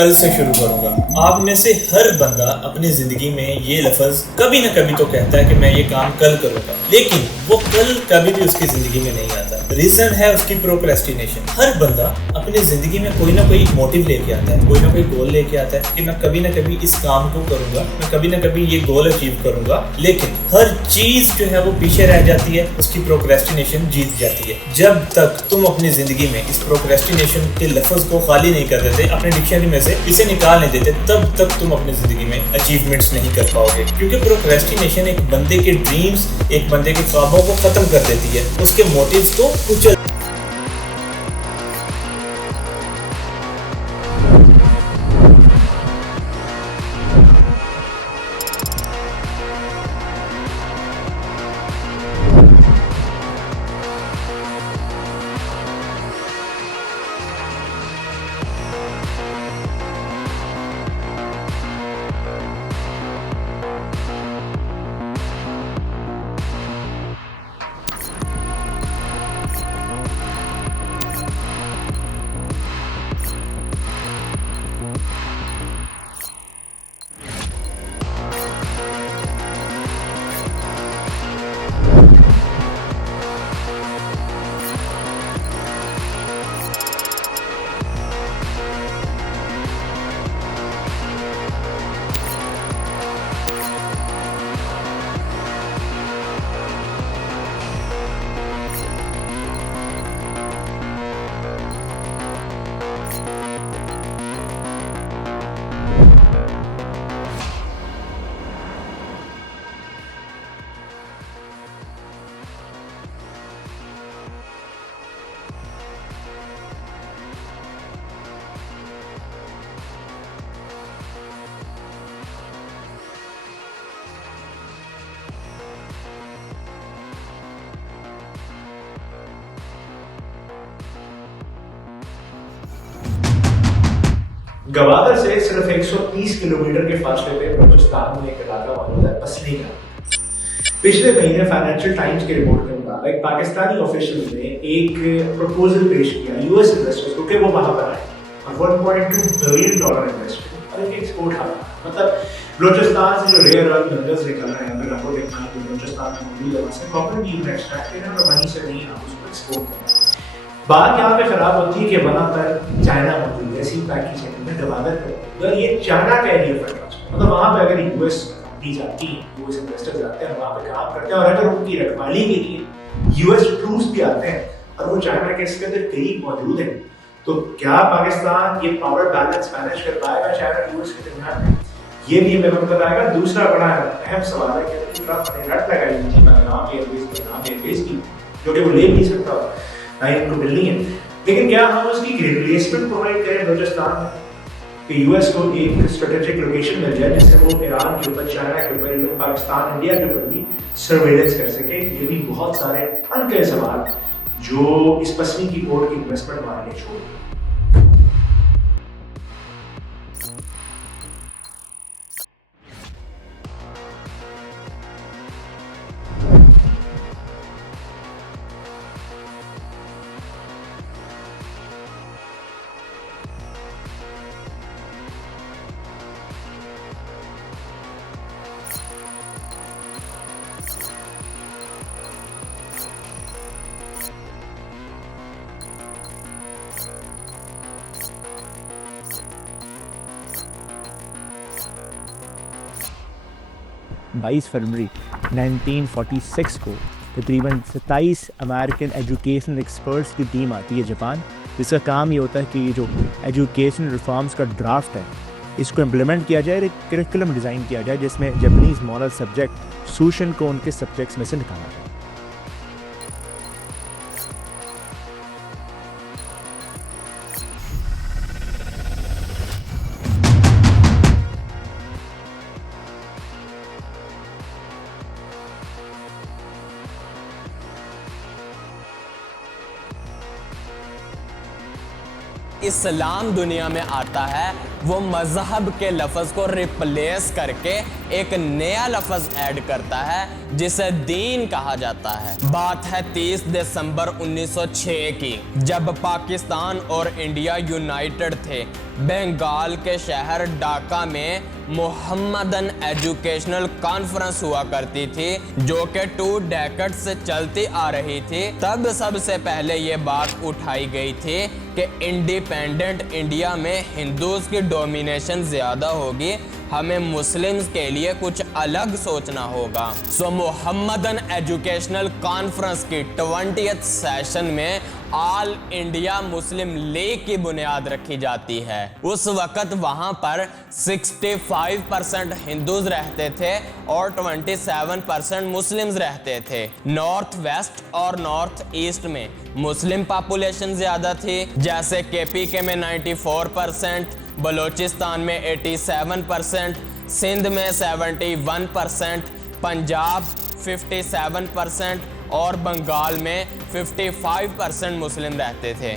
कल से शुरू करूंगा। आप में से हर बंदा अपनी जिंदगी में ये लफ्ज कभी ना कभी तो कहता है कि मैं ये काम कल करूंगा, लेकिन वो कल कभी भी उसकी जिंदगी में नहीं आता। रीजन है उसकी प्रोक्रेस्टिनेशन। हर बंदा अपनी जिंदगी में कोई ना कोई मोटिव लेके आता है, कोई ना कोई गोल लेके आता है कि मैं कभी ना कभी इस काम को करूंगा, मैं कभी ना कभी ये गोल अचीव करूंगा, लेकिन हर चीज जो है वो पीछे रह जाती है, उसकी प्रोक्रेस्टिनेशन जीत जाती है। जब तक तुम अपनी जिंदगी में इस प्रोक्रेस्टिनेशन के लफ्ज को खाली नहीं कर देते, अपने डिक्शनरी में से इसे निकाल नहीं देते, तब तक तुम अपनी जिंदगी में अचीवमेंट्स नहीं कर पाओगे। क्योंकि प्रोक्रेस्टिनेशन एक बंदे के ड्रीम्स, एक बंदे के ख्वाबों को खत्म कर देती है, उसके मोटिव्स को कुचल। गवादर से सिर्फ 130 किलोमीटर के फासले पे बलूचिस्तान में एक इलाका मौजूद है पसली का। पिछले महीने फाइनेंशियल टाइम्स की रिपोर्ट के मुताबिक पाकिस्तानी ऑफिशियल ने एक प्रपोजल पेश किया यूएस इन्वेस्टर्स को कि वो वहां पर आए और $1.2 बिलियन इन्वेस्टमेंट और एक एक्सपोर्ट हब। मतलब बलूचिस्तान से जो रेयर अर्थ मिनरल्स निकल रहे हैं, अगर आपको देखना है तो बलूचिस्तान में मौजूद है, वहां से कॉपर भी एक्सट्रैक्ट करना और वहीं से नहीं आप उसको एक्सपोर्ट करना। बात यहाँ पे खराब होती है कि वहां पर चाइना मौजूद है, ऐसी पैकेज में गवादर कर और ये चाइना का एरिया पर मतलब वहां पे अगर यूएस कंपनी जाती है, यूएस इन्वेस्टर्स जाते हैं, वहां पे काम करते हैं और अगर उनकी रखवाली के लिए यूएस ट्रूप्स भी आते हैं और वो चाइना के इसके अंदर करीब मौजूद है, तो क्या पाकिस्तान ये पावर बैलेंस मैनेज कर पाएगा चाइना यूएस के दरमियान? ये भी हमें वक्त आएगा। दूसरा बड़ा अहम सवाल है कि ट्रंप ने रट लगाई थी नाम एयरबेस की, जो कि वो ले नहीं सकता, ना ही उनको मिलनी है, लेकिन क्या हम उसकी रिप्लेसमेंट प्रोवाइड करें बलूचिस्तान में कि यूएस को एक स्ट्रेटेजिक लोकेशन मिल जाए जिससे वो ईरान के ऊपर, चाइना के ऊपर, पाकिस्तान, इंडिया के ऊपर भी सर्वेलेंस कर सके? ये भी बहुत सारे अनकहे सवाल जो इस पसली की पोर्ट की इन्वेस्टमेंट हमारे लिए छोड़ दी। बाईस फरवरी 1946 को तकरीबन 27 अमेरिकन एजुकेशनल एक्सपर्ट्स की टीम आती है जापान, जिसका काम ये होता है कि ये जो एजुकेशन रिफॉर्म्स का ड्राफ्ट है इसको इम्प्लीमेंट किया जाए, एक करिकुलम डिज़ाइन किया जाए जिसमें जापानीज़ मॉडल सब्जेक्ट सूशन को उनके सब्जेक्ट्स में से निकाला जाए। इस्लाम दुनिया में आता है वो मजहब के लफ्ज़ को रिप्लेस करके एक नया लफ्ज़ ऐड करता है जिसे दीन कहा जाता है। बात है 30 दिसंबर 1906 की, जब पाकिस्तान और इंडिया यूनाइटेड थे। बंगाल के शहर ढाका में मोहम्मदन एजुकेशनल कॉन्फ्रेंस हुआ करती थी, जो कि 2 डेकेड से चलती आ रही थी। तब सबसे पहले ये बात उठाई गई थी कि इंडिपेंडेंट इंडिया में हिंदूज की डोमिनेशन ज़्यादा होगी, हमें मुस्लिम्स के लिए कुछ अलग सोचना होगा। सो मोहम्मदन एजुकेशनल कॉन्फ्रेंस की 20th सेशन में ऑल इंडिया मुस्लिम लीग की बुनियाद रखी जाती है। उस वक्त वहां पर 65% हिंदूज रहते थे और 27% मुस्लिम्स रहते थे। नॉर्थ वेस्ट और नॉर्थ ईस्ट में मुस्लिम पॉपुलेशन ज्यादा थी, जैसे केपीके में 94%, बलोचिस्तान में 87%, सिंध में 71%, पंजाब 57% और बंगाल में 55% मुस्लिम रहते थे।